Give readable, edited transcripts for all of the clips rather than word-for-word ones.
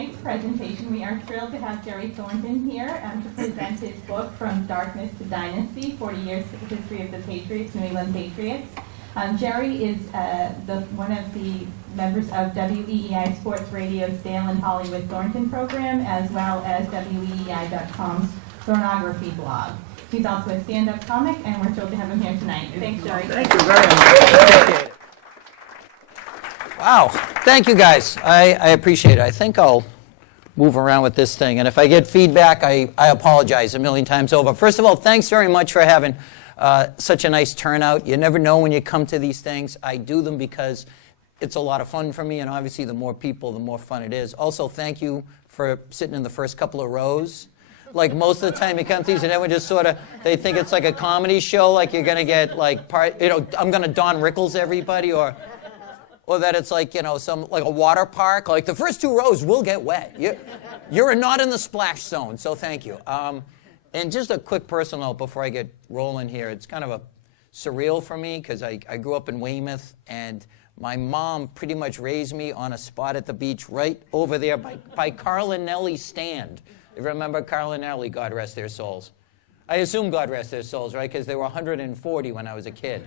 tonight's presentation. We are thrilled to have Jerry Thornton here to present his book, From Darkness to Dynasty, 40 Years History of the Patriots, New England Patriots. Jerry is one of the members of WEEI Sports Radio's Dale and Hollywood Thornton program, as well as WEEI.com's Thornography blog. He's also a stand-up comic, and we're thrilled to have him here tonight. Thanks, Jerry. Thank you very much. Wow. Thank you, guys. I appreciate it. I think I'll move around with this thing. And if I get feedback, I apologize a million times over. First of all, thanks very much for having such a nice turnout. You never know when you come to these things. I do them because it's a lot of fun for me. And obviously, the more people, the more fun it is. Also, thank you for sitting in the first couple of rows. Like most of the time you come to these and everyone just sort of, they think it's like a comedy show, like you're going to get like, I'm going to Don Rickles everybody, or that it's like, like a water park. Like the first two rows will get wet. You're not in the splash zone, so thank you. And just a quick personal note before I get rolling here. It's kind of surreal for me because I grew up in Weymouth, and my mom pretty much raised me on a spot at the beach right over there by Carl and Nellie's stand. You remember Carl and Nellie, God rest their souls. I assume God rest their souls, right? Because they were 140 when I was a kid,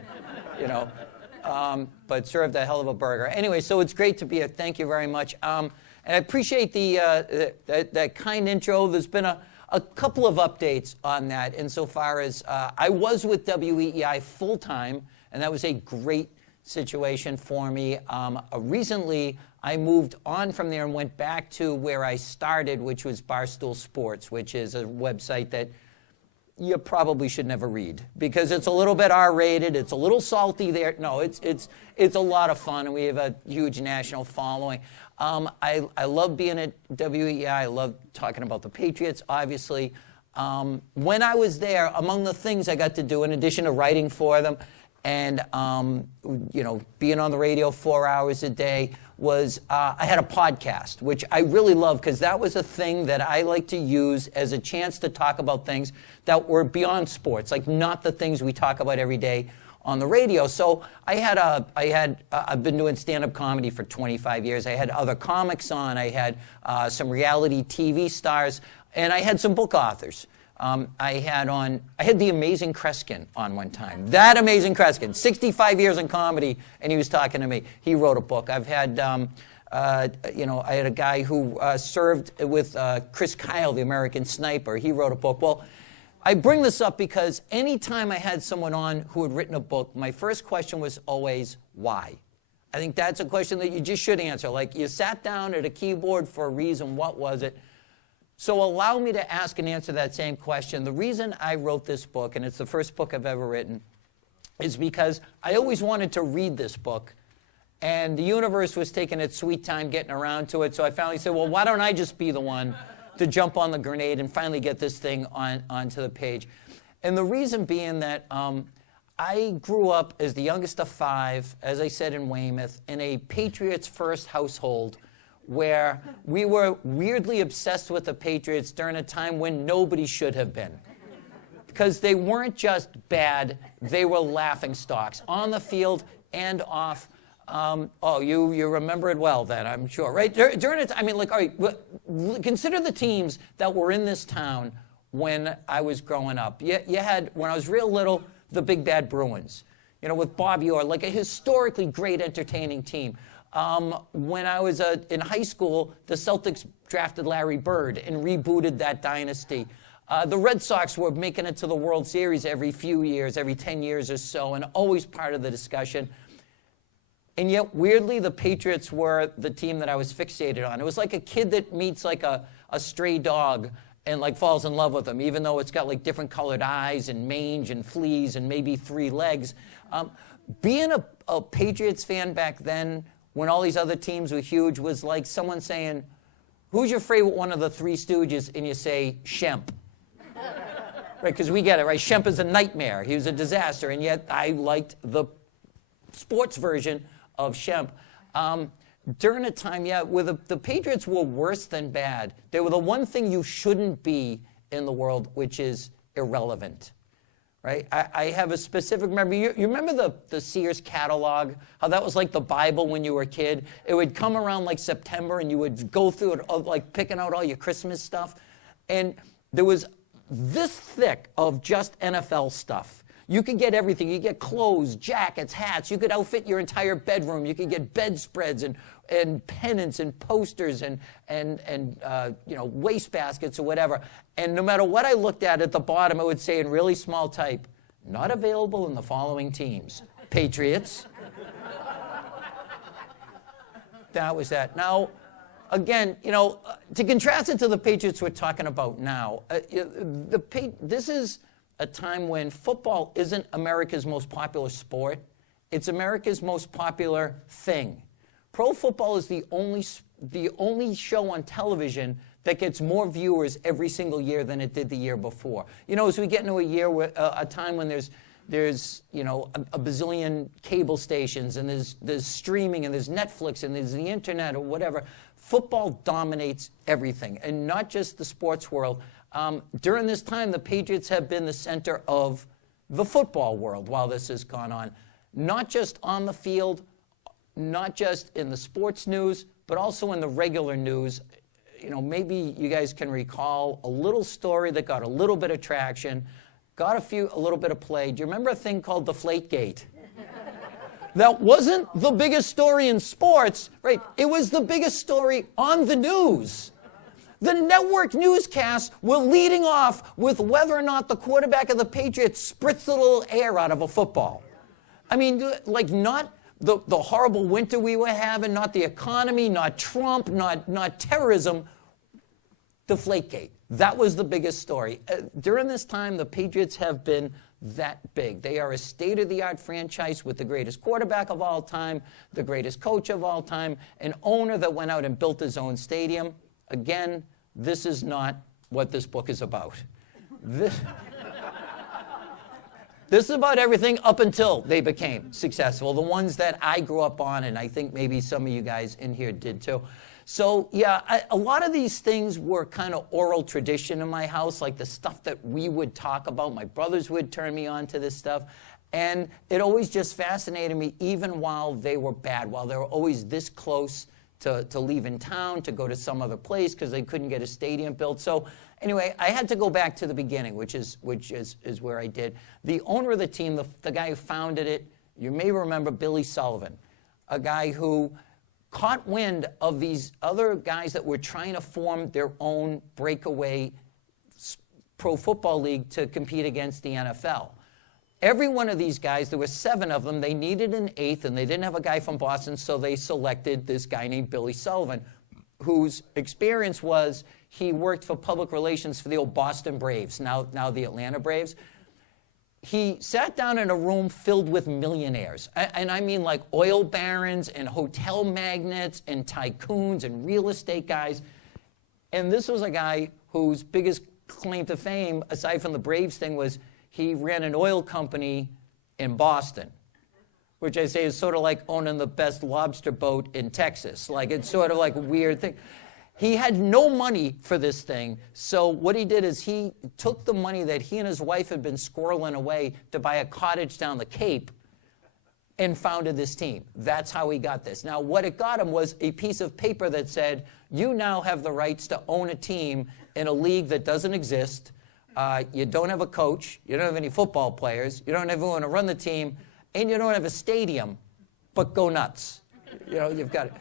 but served a hell of a burger. Anyway, so it's great to be here. Thank you very much. And I appreciate that kind intro. There's been a couple of updates on that insofar as I was with WEEI full-time, and that was a great situation for me. Recently, I moved on from there and went back to where I started, which was Barstool Sports, which is a website that you probably should never read because it's a little bit R-rated. It's a little salty there. No, it's a lot of fun, and we have a huge national following. I love being at WEEI. I love talking about the Patriots, obviously. When I was there, among the things I got to do, in addition to writing for them and being on the radio 4 hours a day, was I had a podcast, which I really love because that was a thing that I like to use as a chance to talk about things that were beyond sports, like not the things we talk about every day on the radio. So I've been doing stand-up comedy for 25 years. I had other comics on. I had some reality TV stars, and I had some book authors. I had the Amazing Kreskin on one time. That Amazing Kreskin, 65 years in comedy, and he was talking to me. He wrote a book. I've had, I had a guy who served with Chris Kyle, the American Sniper. He wrote a book. Well, I bring this up because anytime I had someone on who had written a book, my first question was always, why? I think that's a question that you just should answer. Like, you sat down at a keyboard for a reason. What was it? So allow me to ask and answer that same question. The reason I wrote this book, and it's the first book I've ever written, is because I always wanted to read this book, and the universe was taking its sweet time getting around to it, so I finally said, well, why don't I just be the one to jump on the grenade and finally get this thing onto the page? And the reason being that I grew up as the youngest of five, as I said, in Weymouth, in a Patriots first household where we were weirdly obsessed with the Patriots during a time when nobody should have been. Because they weren't just bad, they were laughingstocks on the field and off. You remember it well then, I'm sure, right? During it, all right, consider the teams that were in this town when I was growing up. You had, when I was real little, the Big Bad Bruins, with Bobby Orr, like a historically great, entertaining team. When I was in high school, the Celtics drafted Larry Bird and rebooted that dynasty. The Red Sox were making it to the World Series every few years, every 10 years or so, and always part of the discussion. And yet, weirdly, the Patriots were the team that I was fixated on. It was like a kid that meets like a stray dog and like falls in love with them, even though it's got like different colored eyes and mange and fleas and maybe 3 legs. Being a Patriots fan back then, when all these other teams were huge, was like someone saying, who's your favorite one of the Three Stooges? And you say, Shemp. Right, because we get it, right? Shemp is a nightmare. He was a disaster, and yet I liked the sports version of Shemp. During a time, where the Patriots were worse than bad. They were the one thing you shouldn't be in the world, which is irrelevant. right? I have a specific memory. You remember the Sears catalog? How that was like the Bible when you were a kid? It would come around like September and you would go through it like picking out all your Christmas stuff. And there was this thick of just NFL stuff. You could get everything. You could get clothes, jackets, hats. You could outfit your entire bedroom. You could get bedspreads and pennants and posters and wastebaskets or whatever. And no matter what I looked at the bottom, it would say in really small type, not available in the following teams. Patriots. That was that. Now, again, to contrast it to the Patriots we're talking about now, this is a time when football isn't America's most popular sport. It's America's most popular thing. Pro football is the only show on television that gets more viewers every single year than it did the year before. As we get into a time when there's a bazillion cable stations and there's streaming and there's Netflix and there's the internet or whatever, football dominates everything, and not just the sports world. During this time, the Patriots have been the center of the football world while this has gone on. Not just on the field, not just in the sports news, but also in the regular news. Maybe you guys can recall a little story that got a little bit of traction, got a little bit of play. Do you remember a thing called Deflategate? That wasn't the biggest story in sports, right? It was the biggest story on the news. The network newscasts were leading off with whether or not the quarterback of the Patriots spritzed a little air out of a football. I mean, like not the horrible winter we were having, not the economy, not Trump, not terrorism. Deflategate. That was the biggest story. During this time, the Patriots have been that big. They are a state-of-the-art franchise with the greatest quarterback of all time, the greatest coach of all time, an owner that went out and built his own stadium. Again, this is not what this book is about. This is about everything up until they became successful, the ones that I grew up on, and I think maybe some of you guys in here did too. So, yeah, a lot of these things were kind of oral tradition in my house, like the stuff that we would talk about. My brothers would turn me on to this stuff. And it always just fascinated me, even while they were bad, while they were always this close to leaving town, to go to some other place because they couldn't get a stadium built. So anyway, I had to go back to the beginning, which is where I did. The owner of the team, the guy who founded it, you may remember Billy Sullivan, a guy who caught wind of these other guys that were trying to form their own breakaway pro football league to compete against the NFL. Every one of these guys, there were 7 of them, they needed an 8th, and they didn't have a guy from Boston, so they selected this guy named Billy Sullivan, whose experience was he worked for public relations for the old Boston Braves, now the Atlanta Braves. He sat down in a room filled with millionaires, and I mean like oil barons and hotel magnates and tycoons and real estate guys. And this was a guy whose biggest claim to fame, aside from the Braves thing, was he ran an oil company in Boston, which I say is sort of like owning the best lobster boat in Texas. Like, it's sort of like a weird thing. He had no money for this thing, so what he did is he took the money that he and his wife had been squirreling away to buy a cottage down the Cape and founded this team. That's how he got this. Now, what it got him was a piece of paper that said, you now have the rights to own a team in a league that doesn't exist. You don't have a coach. You don't have any football players. You don't have anyone to run the team. And you don't have a stadium, but go nuts. You've got it.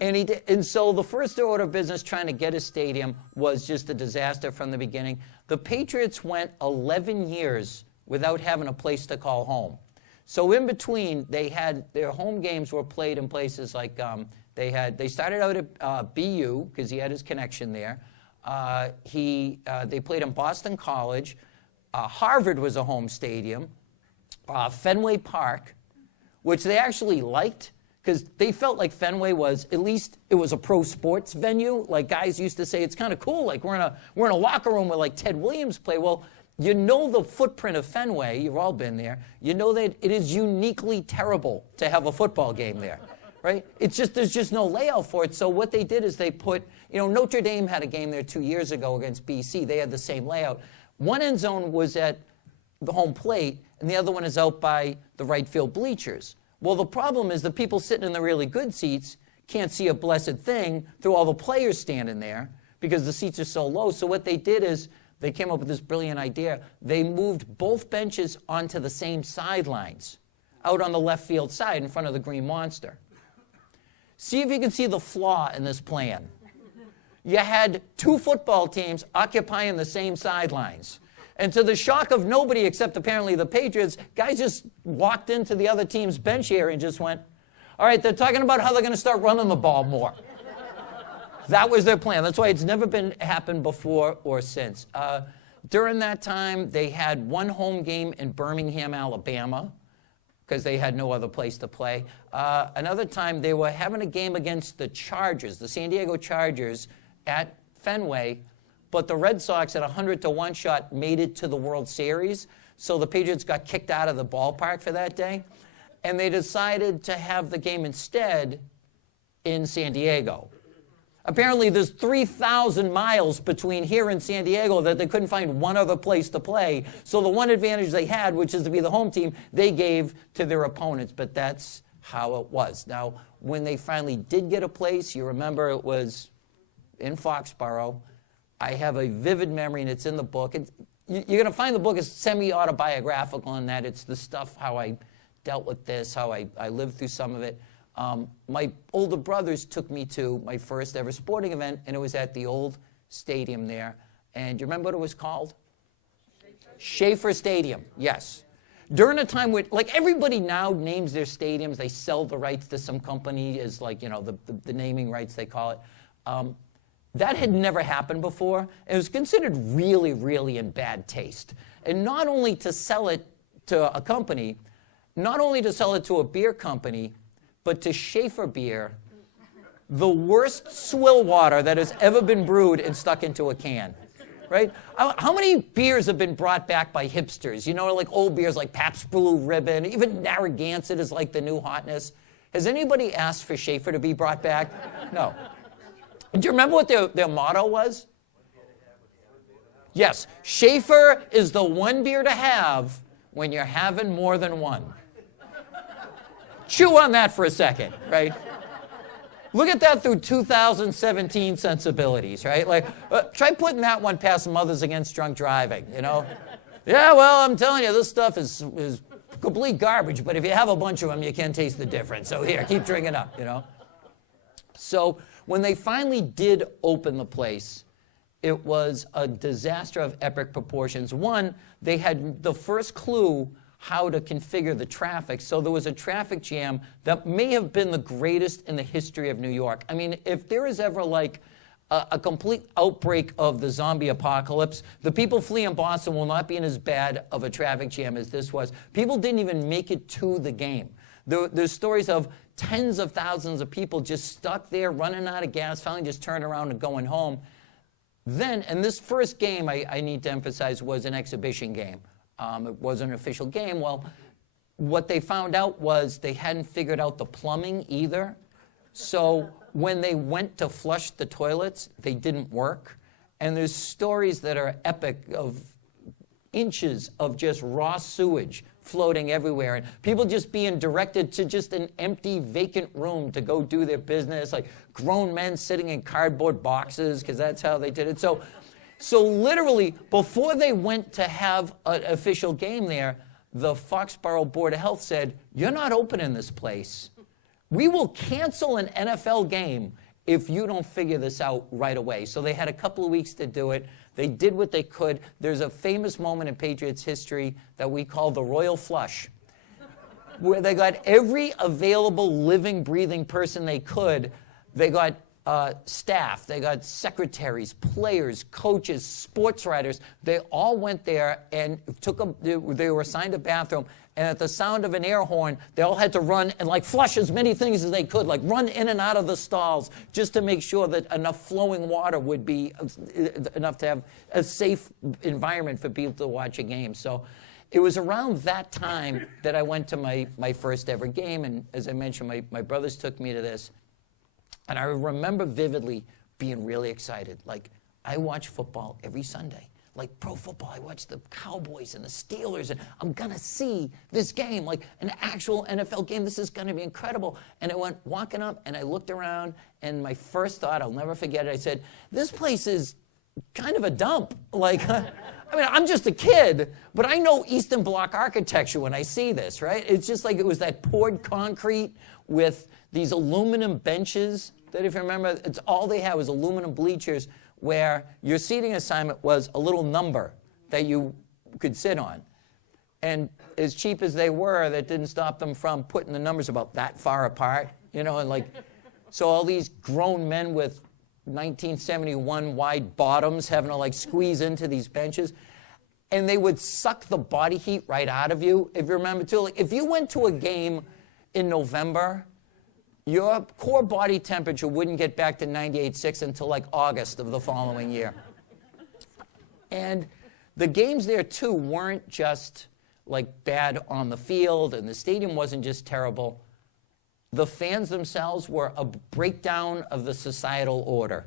And he did, and so the first order of business trying to get a stadium was just a disaster from the beginning. The Patriots went 11 years without having a place to call home. So in between, they had their home games were played in places like they started out at BU because he had his connection there. They played in Boston College. Harvard was a home stadium. Fenway Park, which they actually liked, because they felt like Fenway was, at least it was a pro sports venue. Like guys used to say, it's kind of cool, like we're in a locker room where like Ted Williams play. Well, the footprint of Fenway, you've all been there, you know that it is uniquely terrible to have a football game there, right? There's just no layout for it. So what they did is they put, Notre Dame had a game there 2 years ago against BC. They had the same layout. One end zone was at the home plate, and the other one is out by the right field bleachers. Well, the problem is the people sitting in the really good seats can't see a blessed thing through all the players standing there because the seats are so low. So what they did is they came up with this brilliant idea. They moved both benches onto the same sidelines, out on the left field side in front of the Green Monster. See if you can see the flaw in this plan. You had two football teams occupying the same sidelines. And to the shock of nobody except apparently the Patriots, guys just walked into the other team's bench area and just went, all right, they're talking about how they're going to start running the ball more. That was their plan. That's why it's never happened before or since. During that time, they had one home game in Birmingham, Alabama, because they had no other place to play. Another time, they were having a game against the Chargers, the San Diego Chargers, at Fenway, but the Red Sox at a 100-to-1 shot made it to the World Series, so the Patriots got kicked out of the ballpark for that day, and they decided to have the game instead in San Diego. Apparently, there's 3,000 miles between here and San Diego that they couldn't find one other place to play. So the one advantage they had, which is to be the home team, they gave to their opponents. But that's how it was. Now, when they finally did get a place, you remember it was in Foxborough. I have a vivid memory, and it's in the book. You're going to find the book is semi-autobiographical in that it's the stuff, how I dealt with this, how I lived through some of it. My older brothers took me to my first ever sporting event, and it was at the old stadium there. And do you remember what it was called? Schaefer Stadium, yes. During a time when, like, everybody now names their stadiums, they sell the rights to some company as, like, you know, the naming rights, they call it. That had never happened before. It was considered really, really in bad taste. And not only to sell it to a company, not only to sell it to a beer company, but to Schaefer beer, the worst swill water that has ever been brewed and stuck into a can, right? How many beers have been brought back by hipsters? You know, like old beers like Pabst Blue Ribbon, even Narragansett is like the new hotness. Has anybody asked for Schaefer to be brought back? No. Do you remember what their motto was? Yes, Schaefer is the one beer to have when you're having more than one. Chew on that for a second, right? Look at that through 2017 sensibilities, right? Like, try putting that one past Mothers Against Drunk Driving, you know? Yeah, well, I'm telling you, this stuff is complete garbage, but if you have a bunch of them, you can taste the difference. So here, keep drinking up, you know? So when they finally did open the place, it was a disaster of epic proportions. One, they had the first clue how to configure the traffic. So there was a traffic jam that may have been the greatest in the history of New York. I mean, if there is ever like a complete outbreak of the zombie apocalypse, the people fleeing Boston will not be in as bad of a traffic jam as this was. People didn't even make it to the game. There's stories of tens of thousands of people just stuck there, running out of gas, finally just turning around and going home. Then, and this first game, I need to emphasize, was an exhibition game. It wasn't an official game. Well, what they found out was they hadn't figured out the plumbing either. So when they went to flush the toilets, they didn't work. And there's stories that are epic of inches of just raw sewage floating everywhere, and people just being directed to just an empty, vacant room to go do their business, like grown men sitting in cardboard boxes, because that's how they did it. So literally, before they went to have an official game there, the Foxborough Board of Health said, you're not opening this place. We will cancel an NFL game if you don't figure this out right away. So they had a couple of weeks to do it. They did what they could. There's a famous moment in Patriots history that we call the Royal Flush, where they got every available living, breathing person they could. They got staff, they got secretaries, players, coaches, sports writers. They all went there and they were assigned a bathroom, and at the sound of an air horn, they all had to run and like flush as many things as they could, like run in and out of the stalls just to make sure that enough flowing water would be enough to have a safe environment for people to watch a game. So it was around that time that I went to my first ever game, and as I mentioned, my brothers took me to this. And I remember vividly being really excited. Like, I watch football every Sunday. like pro football. I watch the Cowboys and the Steelers, and I'm going to see this game, like an actual NFL game. This is going to be incredible. And I went walking up, and I looked around, and my first thought, I'll never forget it, I said, this place is kind of a dump. Like, I mean, I'm just a kid, but I know Eastern Bloc architecture when I see this, right? It's just like it was that poured concrete with these aluminum benches that, if you remember, it's all they had was aluminum bleachers where your seating assignment was a little number that you could sit on. And as cheap as they were, that didn't stop them from putting the numbers about that far apart, you know, and like, so all these grown men with 1971 wide bottoms having to like squeeze into these benches, and they would suck the body heat right out of you. If you remember too, like if you went to a game in November, your core body temperature wouldn't get back to 98.6 until like August of the following year. And the games there too weren't just like bad on the field, and the stadium wasn't just terrible. The fans themselves were a breakdown of the societal order.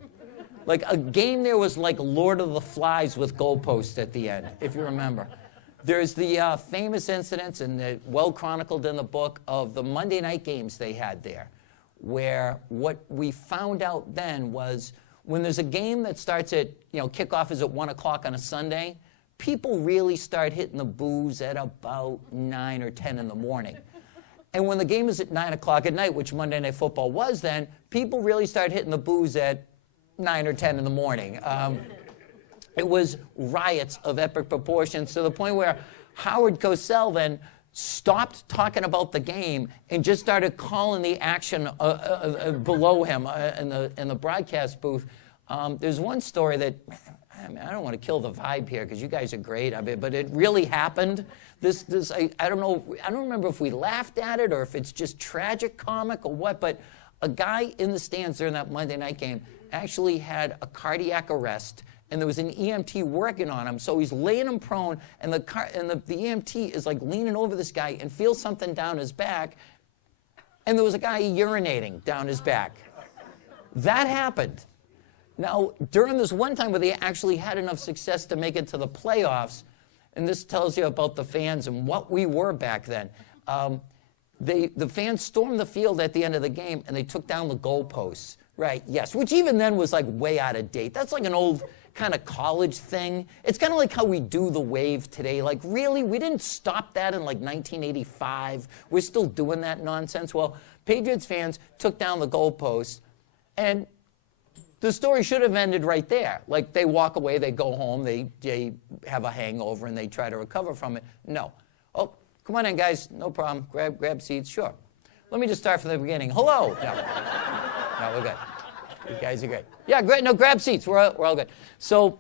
Like a game there was like Lord of the Flies with goalposts at the end, if you remember. There's the famous incidents, and well chronicled in the book, of the Monday night games they had there, where what we found out then was when there's a game that starts at, you know, kickoff is at 1 o'clock on a Sunday, people really start hitting the booze at about 9 or 10 in the morning. And when the game is at 9 o'clock at night, which Monday Night Football was then, people really start hitting the booze at 9 or 10 in the morning. It was riots of epic proportions, to the point where Howard Cosell then stopped talking about the game and just started calling the action below him in the broadcast booth. There's one story that, I mean, I don't want to kill the vibe here because you guys are great, I mean, but it really happened. I don't know, I don't remember if we laughed at it or if it's just tragic comic or what, but a guy in the stands during that Monday night game actually had a cardiac arrest, and there was an EMT working on him, so he's laying him prone, and the EMT is like leaning over this guy and feels something down his back, and there was a guy urinating down his back. That happened. Now, during this one time where they actually had enough success to make it to the playoffs, and this tells you about the fans and what we were back then, the fans stormed the field at the end of the game, and they took down the goalposts. Right, yes, which even then was like way out of date. That's like an old kind of college thing. It's kind of like how we do the wave today. Like, really, we didn't stop that in like 1985. We're still doing that nonsense. Well, Patriots fans took down the goalposts, and the story should have ended right there. Like, they walk away, they go home, they have a hangover, and they try to recover from it. No. Oh, come on in, guys. No problem. Grab seats. Sure. Let me just start from the beginning. Hello. No. No, we're good. You guys are great. Yeah, great. No, grab seats. We're all good. So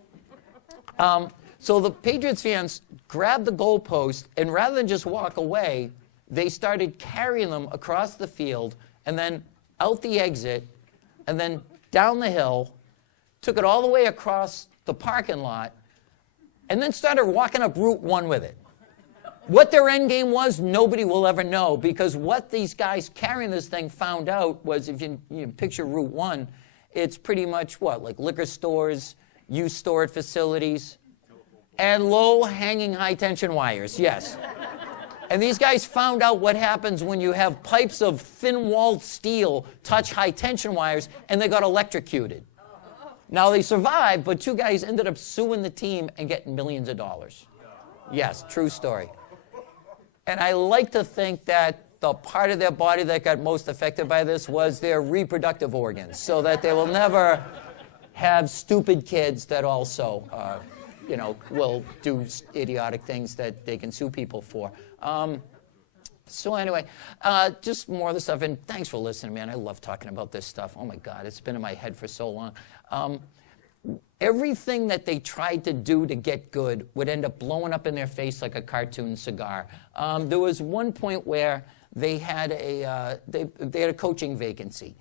the Patriots fans grabbed the goalpost, and rather than just walk away, they started carrying them across the field and then out the exit and then down the hill, took it all the way across the parking lot, and then started walking up Route 1 with it. What their end game was, nobody will ever know, because what these guys carrying this thing found out was, if you picture Route 1, it's pretty much what? Like liquor stores, used storage facilities, and low-hanging high-tension wires, yes. And these guys found out what happens when you have pipes of thin-walled steel touch high-tension wires, and they got electrocuted. Now, they survived, but two guys ended up suing the team and getting millions of dollars. Yes, true story. And I like to think that the part of their body that got most affected by this was their reproductive organs, so that they will never have stupid kids that also, will do idiotic things that they can sue people for. So anyway, just more of the stuff, and thanks for listening, man. I love talking about this stuff. Oh my God, it's been in my head for so long. Everything that they tried to do to get good would end up blowing up in their face like a cartoon cigar. There was one point where they had a coaching vacancy.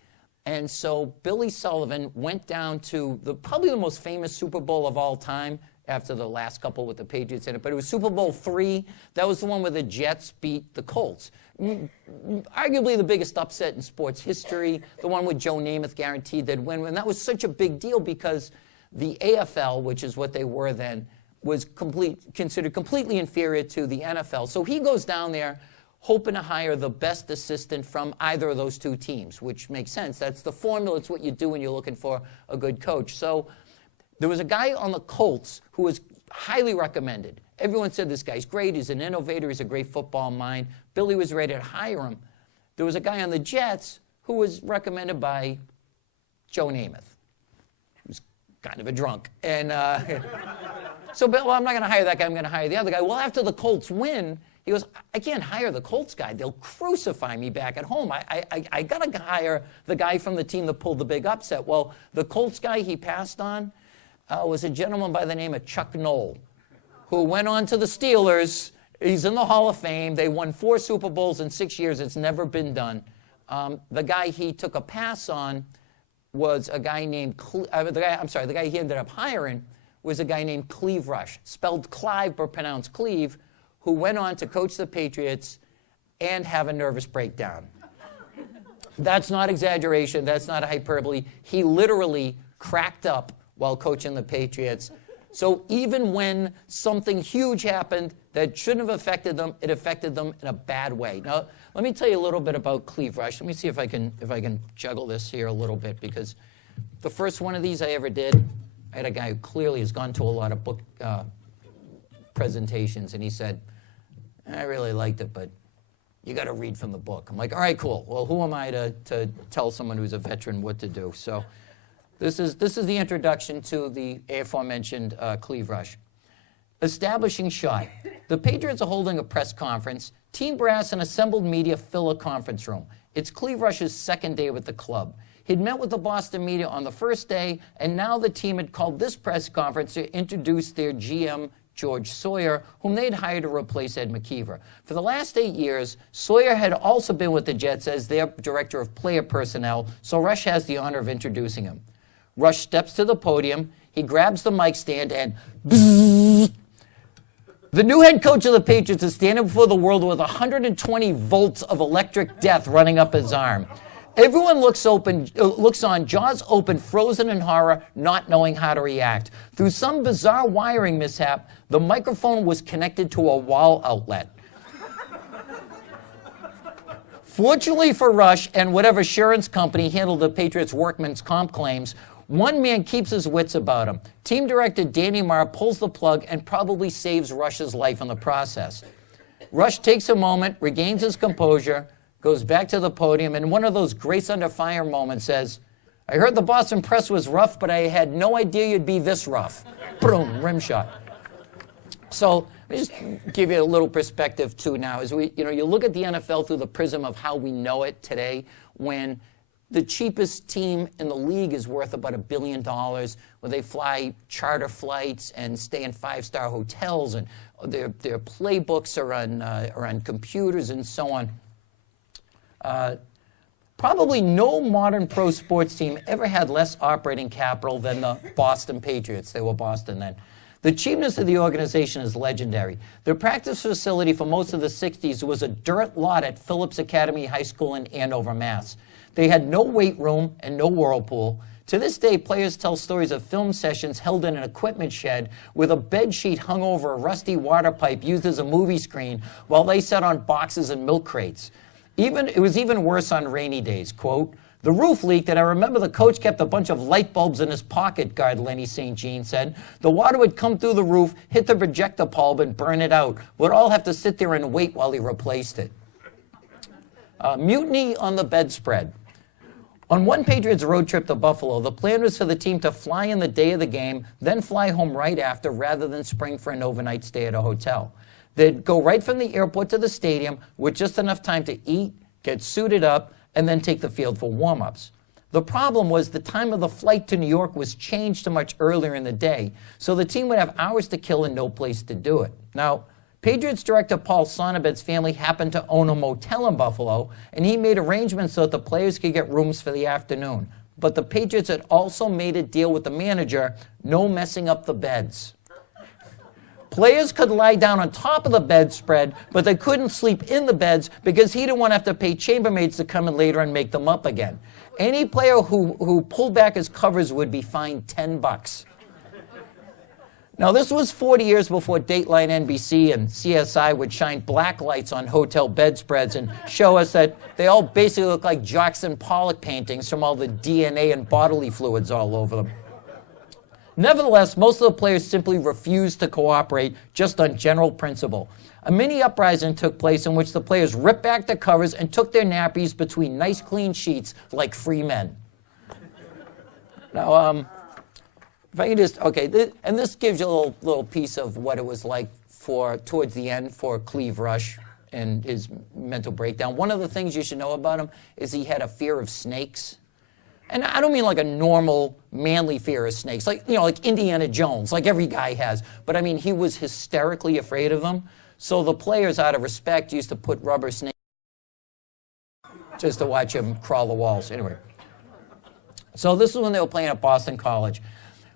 And so Billy Sullivan went down to probably the most famous Super Bowl of all time, after the last couple with the Patriots in it, but it was Super Bowl III. That was the one where the Jets beat the Colts. Arguably the biggest upset in sports history, the one with Joe Namath guaranteed they'd win. And that was such a big deal because the AFL, which is what they were then, was considered completely inferior to the NFL. So he goes down there hoping to hire the best assistant from either of those two teams, which makes sense. That's the formula. It's what you do when you're looking for a good coach. So there was a guy on the Colts who was highly recommended. Everyone said this guy's great. He's an innovator. He's a great football mind. Billy was ready to hire him. There was a guy on the Jets who was recommended by Joe Namath, who's kind of a drunk. And so, well, I'm not going to hire that guy. I'm going to hire the other guy. Well, after the Colts win, he goes, I can't hire the Colts guy. They'll crucify me back at home. I got to hire the guy from the team that pulled the big upset. Well, the Colts guy he passed on was a gentleman by the name of Chuck Noll, who went on to the Steelers. He's in the Hall of Fame. They won 4 Super Bowls in 6 years. It's never been done. The guy he took a pass on was a guy named, the guy he ended up hiring was a guy named Cleve Rush, spelled Clive but pronounced Cleve, who went on to coach the Patriots and have a nervous breakdown. That's not exaggeration. That's not a hyperbole. He literally cracked up while coaching the Patriots. So even when something huge happened that shouldn't have affected them, it affected them in a bad way. Now, let me tell you a little bit about Cleve Rush. Let me see if I can juggle this here a little bit, because the first one of these I ever did, I had a guy who clearly has gone to a lot of book presentations, and he said, I really liked it, but you got to read from the book. I'm like, all right, cool. Well, who am I to tell someone who's a veteran what to do? So this is the introduction to the aforementioned Cleve Rush. Establishing shot. The Patriots are holding a press conference. Team brass and assembled media fill a conference room. It's Cleve Rush's second day with the club. He'd met with the Boston media on the first day, and now the team had called this press conference to introduce their GM, George Sawyer, whom they'd hired to replace Ed McKeever. For the last 8 years, Sawyer had also been with the Jets as their director of player personnel, so Rush has the honor of introducing him. Rush steps to the podium, he grabs the mic stand, and bzzz. The new head coach of the Patriots is standing before the world with 120 volts of electric death running up his arm. Everyone looks on, jaws open, frozen in horror, not knowing how to react. Through some bizarre wiring mishap, the microphone was connected to a wall outlet. Fortunately for Rush and whatever insurance company handled the Patriots' workman's comp claims, one man keeps his wits about him. Team director Danny Marr pulls the plug and probably saves Rush's life in the process. Rush takes a moment, regains his composure, goes back to the podium, and one of those grace under fire moments says, I heard the Boston press was rough, but I had no idea you'd be this rough. Boom, rim shot. So let me just give you a little perspective too now. As you look at the NFL through the prism of how we know it today, when the cheapest team in the league is worth about $1 billion, where they fly charter flights and stay in 5-star hotels, and their playbooks are on computers and so on. Probably no modern pro sports team ever had less operating capital than the Boston Patriots. They were Boston then. The cheapness of the organization is legendary. Their practice facility for most of the 60s was a dirt lot at Phillips Academy High School in Andover, Mass. They had no weight room and no whirlpool. To this day, players tell stories of film sessions held in an equipment shed with a bed sheet hung over a rusty water pipe used as a movie screen while they sat on boxes and milk crates. It was even worse on rainy days. Quote, the roof leaked, and I remember the coach kept a bunch of light bulbs in his pocket, guard Lenny St. Jean said. The water would come through the roof, hit the projector bulb, and burn it out. We'd all have to sit there and wait while he replaced it. Mutiny on the bedspread. On one Patriots road trip to Buffalo, the plan was for the team to fly in the day of the game, then fly home right after rather than spring for an overnight stay at a hotel. They'd go right from the airport to the stadium with just enough time to eat, get suited up, and then take the field for warm-ups. The problem was the time of the flight to New York was changed to much earlier in the day, so the team would have hours to kill and no place to do it. Now, Patriots director Paul Sonnabend's family happened to own a motel in Buffalo, and he made arrangements so that the players could get rooms for the afternoon. But the Patriots had also made a deal with the manager, no messing up the beds. Players could lie down on top of the bedspread, but they couldn't sleep in the beds because he didn't want to have to pay chambermaids to come in later and make them up again. Any player who pulled back his covers would be fined $10. Now, this was 40 years before Dateline NBC and CSI would shine black lights on hotel bedspreads and show us that they all basically look like Jackson Pollock paintings from all the DNA and bodily fluids all over them. Nevertheless, most of the players simply refused to cooperate just on general principle. A mini uprising took place in which the players ripped back their covers and took their nappies between nice clean sheets like free men. Now, if I can just, okay, and this gives you a little piece of what it was like towards the end for Cleve Rush and his mental breakdown. One of the things you should know about him is he had a fear of snakes. And I don't mean like a normal manly fear of snakes, like, like Indiana Jones, like every guy has. But I mean, he was hysterically afraid of them. So the players, out of respect, used to put rubber snakes just to watch him crawl the walls. Anyway. So this is when they were playing at Boston College.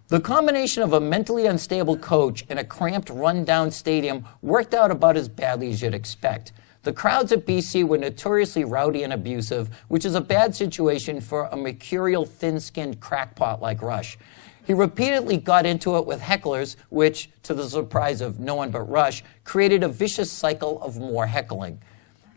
The combination of a mentally unstable coach and a cramped, run-down stadium worked out about as badly as you'd expect. The crowds at BC were notoriously rowdy and abusive, which is a bad situation for a mercurial, thin-skinned crackpot like Rush. He repeatedly got into it with hecklers, which, to the surprise of no one but Rush, created a vicious cycle of more heckling.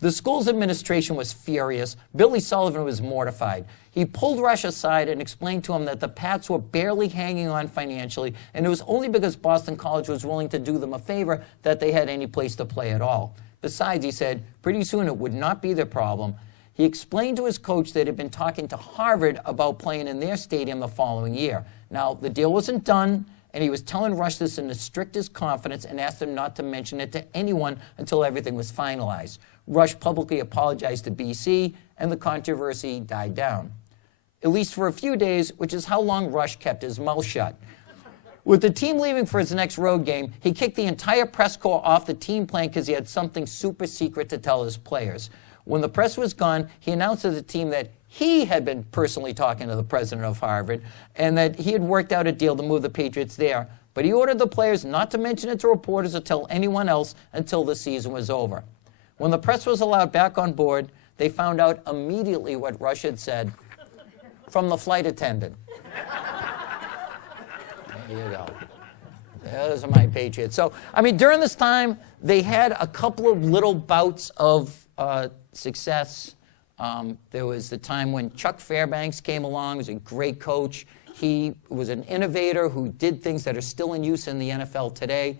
The school's administration was furious. Billy Sullivan was mortified. He pulled Rush aside and explained to him that the Pats were barely hanging on financially, and it was only because Boston College was willing to do them a favor that they had any place to play at all. Besides, he said, pretty soon it would not be their problem. He explained to his coach that he'd been talking to Harvard about playing in their stadium the following year. Now, the deal wasn't done, and he was telling Rush this in the strictest confidence and asked him not to mention it to anyone until everything was finalized. Rush publicly apologized to BC, and the controversy died down. At least for a few days, which is how long Rush kept his mouth shut. With the team leaving for his next road game, he kicked the entire press corps off the team plane because he had something super secret to tell his players. When the press was gone, he announced to the team that he had been personally talking to the president of Harvard and that he had worked out a deal to move the Patriots there. But he ordered the players not to mention it to reporters or tell anyone else until the season was over. When the press was allowed back on board, they found out immediately what Rush had said from the flight attendant. There you go. Those are my Patriots. So, I mean, during this time, they had a couple of little bouts of success. There was the time when Chuck Fairbanks came along. He was a great coach. He was an innovator who did things that are still in use in the NFL today.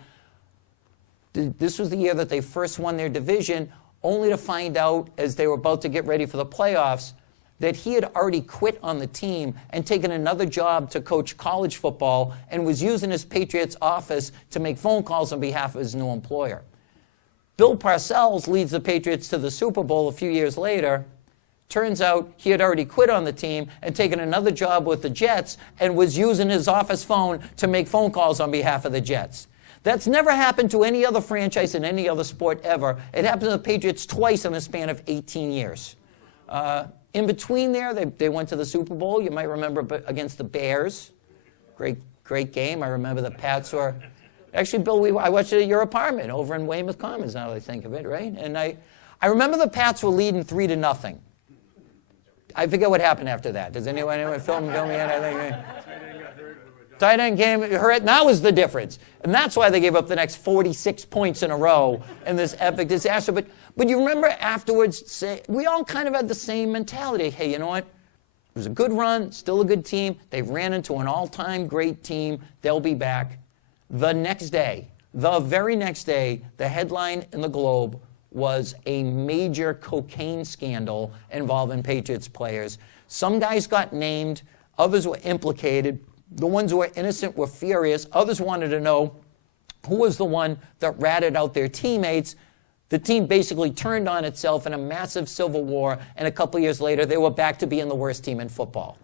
This was the year that they first won their division, only to find out as they were about to get ready for the playoffs that he had already quit on the team and taken another job to coach college football and was using his Patriots office to make phone calls on behalf of his new employer. Bill Parcells leads the Patriots to the Super Bowl a few years later. Turns out he had already quit on the team and taken another job with the Jets and was using his office phone to make phone calls on behalf of the Jets. That's never happened to any other franchise in any other sport ever. It happened to the Patriots twice in a span of 18 years. In between there, they went to the Super Bowl. You might remember against the Bears. Great game. I remember the Pats were... Actually, Bill, I watched it at your apartment over in Weymouth Commons, now that I think of it, right? And I remember the Pats were leading 3-0. I forget what happened after that. Does anyone film me in? Tight end came, hurt, and that was the difference. And that's why they gave up the next 46 points in a row in this epic disaster. But you remember afterwards, we all kind of had the same mentality. Hey, you know what? It was a good run, still a good team. They ran into an all-time great team. They'll be back. The next day, the very next day, the headline in the Globe was a major cocaine scandal involving Patriots players. Some guys got named, others were implicated. The ones who were innocent were furious. Others wanted to know who was the one that ratted out their teammates. The team basically turned on itself in a massive civil war, and a couple years later, they were back to being the worst team in football.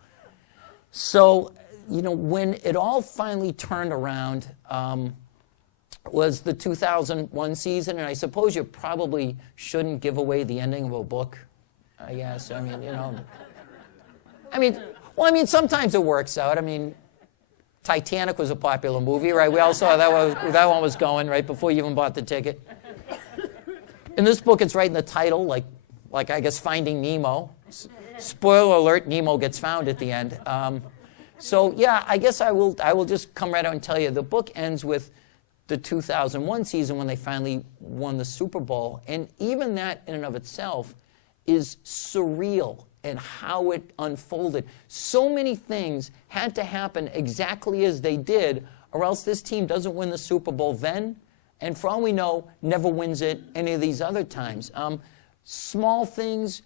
So, when it all finally turned around, was the 2001 season, and I suppose you probably shouldn't give away the ending of a book, I guess. Sometimes it works out. Titanic was a popular movie, right? We all saw that one was going, right, before you even bought the ticket. In this book, it's right in the title, like I guess Finding Nemo. Spoiler alert, Nemo gets found at the end. So yeah, I guess I will just come right out and tell you the book ends with the 2001 season when they finally won the Super Bowl, and even that in and of itself is surreal and how it unfolded. So many things had to happen exactly as they did, or else this team doesn't win the Super Bowl then, and for all we know, never wins it any of these other times. Small things,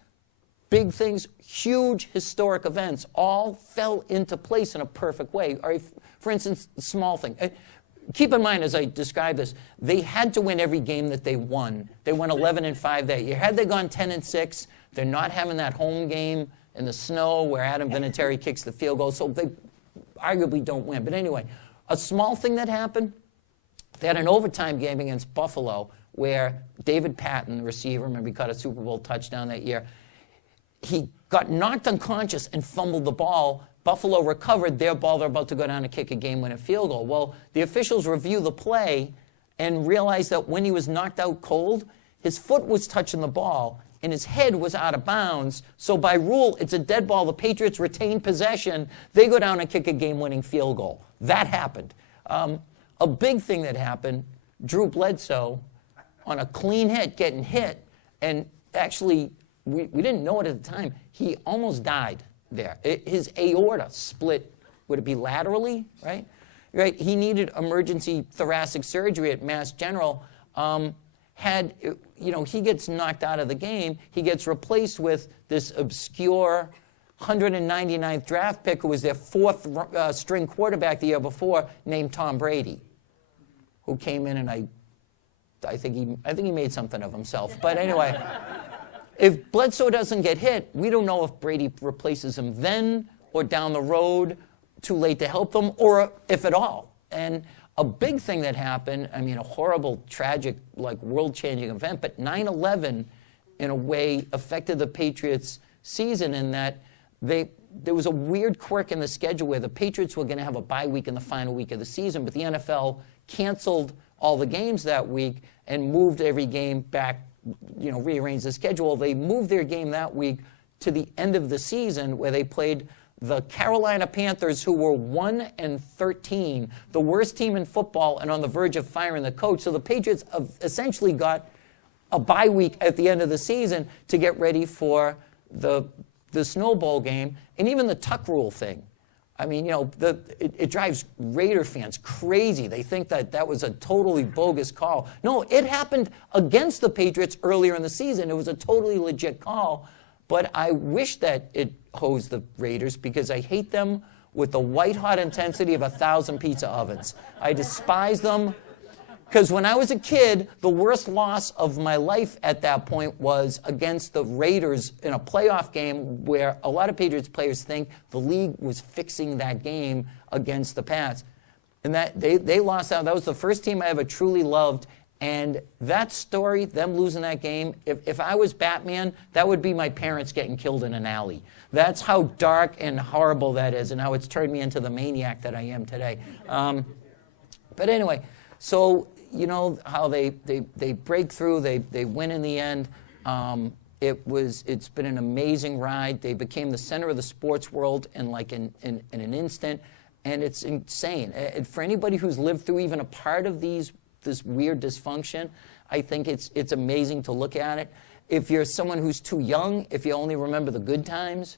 big things, huge historic events all fell into place in a perfect way. Or for instance, the small thing. Keep in mind, as I describe this, they had to win every game that they won. They won 11-5 that year. Had they gone 10-6, they're not having that home game in the snow where Adam Vinatieri kicks the field goal, so they arguably don't win. But anyway, a small thing that happened, they had an overtime game against Buffalo where David Patton, the receiver, remember he caught a Super Bowl touchdown that year, he got knocked unconscious and fumbled the ball. Buffalo recovered their ball. They're about to go down and kick a game-winning field goal. Well, the officials review the play and realized that when he was knocked out cold, his foot was touching the ball and his head was out of bounds. So by rule, it's a dead ball. The Patriots retain possession. They go down and kick a game-winning field goal. That happened. A big thing that happened, Drew Bledsoe, on a clean hit, getting hit, and actually, we didn't know it at the time, he almost died there. His aorta split, would it be laterally, right? Right. He needed emergency thoracic surgery at Mass General. He gets knocked out of the game. He gets replaced with this obscure 199th draft pick who was their fourth string quarterback the year before, named Tom Brady, who came in and I think he made something of himself. But anyway. If Bledsoe doesn't get hit, we don't know if Brady replaces him then or down the road, too late to help them, or if at all. And a big thing that happened, I mean, a horrible, tragic, like world-changing event, but 9/11, in a way, affected the Patriots' season in that there was a weird quirk in the schedule where the Patriots were going to have a bye week in the final week of the season, but the NFL canceled all the games that week and moved every game back, rearranged the schedule. They moved their game that week to the end of the season where they played the Carolina Panthers, who were 1-13, the worst team in football and on the verge of firing the coach. So the Patriots essentially got a bye week at the end of the season to get ready for the Snow Bowl game, and even the tuck rule thing. I mean, it drives Raider fans crazy. They think that was a totally bogus call. No, it happened against the Patriots earlier in the season. It was a totally legit call. But I wish that it hosed the Raiders because I hate them with the white-hot intensity of 1,000 pizza ovens. I despise them. Because when I was a kid, the worst loss of my life at that point was against the Raiders in a playoff game where a lot of Patriots players think the league was fixing that game against the Pats. And that they lost out. That was the first team I ever truly loved. And that story, them losing that game, if I was Batman, that would be my parents getting killed in an alley. That's how dark and horrible that is and how it's turned me into the maniac that I am today. But anyway, so how they break through, they win in the end. It's been an amazing ride. They became the center of the sports world in an instant, and it's insane. For anybody who's lived through even a part of this weird dysfunction, I think it's amazing to look at it. If you're someone who's too young, if you only remember the good times,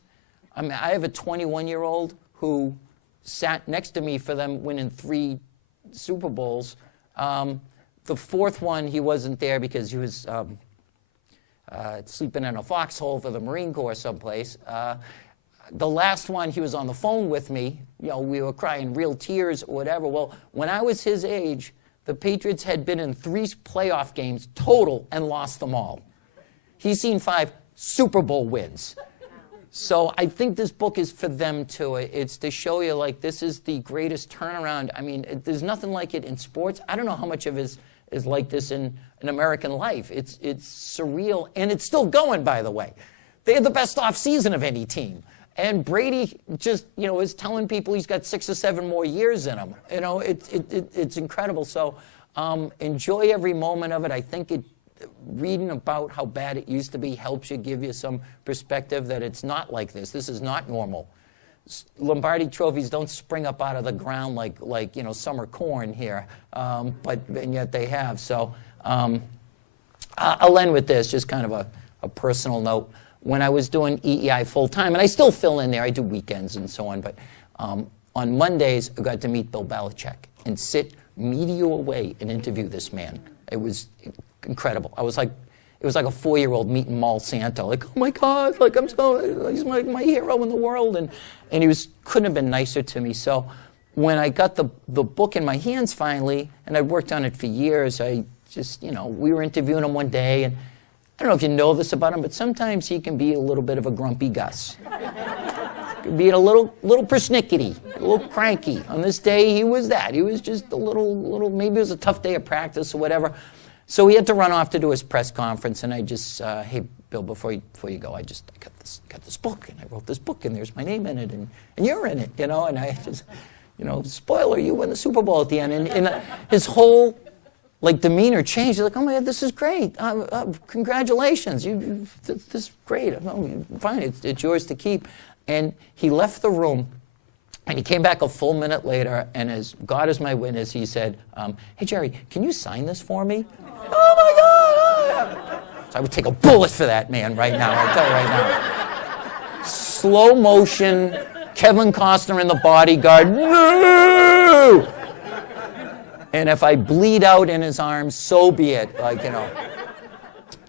I mean, I have a 21-year-old who sat next to me for them winning 3 Super Bowls. The fourth one, he wasn't there because he was sleeping in a foxhole for the Marine Corps someplace. The last one, he was on the phone with me. We were crying real tears or whatever. Well, when I was his age, the Patriots had been in 3 playoff games total and lost them all. He's seen 5 Super Bowl wins. So I think this book is for them too. It's to show you this is the greatest turnaround. I mean, there's nothing like it in sports. I don't know how much of it is like this in American life. It's surreal, and it's still going, by the way. They had the best offseason of any team. And Brady just, is telling people he's got 6 or 7 more years in him. It's incredible. So enjoy every moment of it. I think reading about how bad it used to be helps you, give you some perspective that it's not like this. This is not normal. Lombardi trophies don't spring up out of the ground like summer corn here, and yet they have. So I'll end with this, just kind of a personal note. When I was doing EEI full time, and I still fill in there, I do weekends and so on, but on Mondays I got to meet Bill Belichick and sit media away and interview this man. It was incredible. It was like a 4-year-old meeting Mall Santa. Like, oh my God, like he's my hero in the world, and he couldn't have been nicer to me. So when I got the book in my hands finally, and I'd worked on it for years, I just, we were interviewing him one day, and I don't know if you know this about him, but sometimes he can be a little bit of a grumpy Gus. Being a little persnickety, a little cranky. On this day, he was that. He was just a little. Maybe it was a tough day of practice or whatever. So he had to run off to do his press conference, and I just, hey, Bill, before you go, I got this book, and I wrote this book, and there's my name in it, and you're in it, and I just, spoiler, you win the Super Bowl at the end, and his whole demeanor changed. He's like, oh my God, this is great. Congratulations, this is great. Fine, it's yours to keep. And he left the room, and he came back a full minute later, and as God is my witness, he said, hey, Jerry, can you sign this for me? Oh, my God! So I would take a bullet for that man right now, I'll tell you right now. Slow motion, Kevin Costner in The Bodyguard, no! And if I bleed out in his arms, so be it,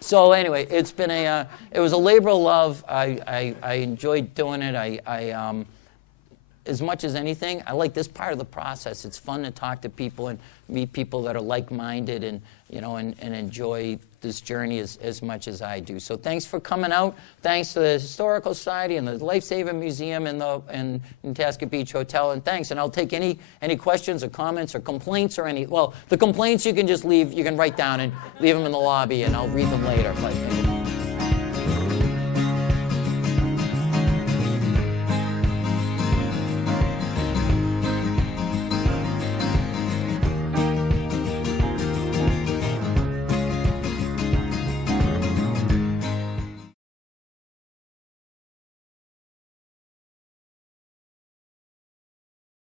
So anyway, it was a labor of love. I enjoyed doing it. As much as anything, I like this part of the process. It's fun to talk to people and meet people that are like-minded and enjoy this journey as much as I do. So thanks for coming out. Thanks to the Historical Society and the Lifesaving Museum and Tasket Beach Hotel. And thanks. And I'll take any questions or comments or complaints or the complaints you can just leave. You can write down and leave them in the lobby, and I'll read them later.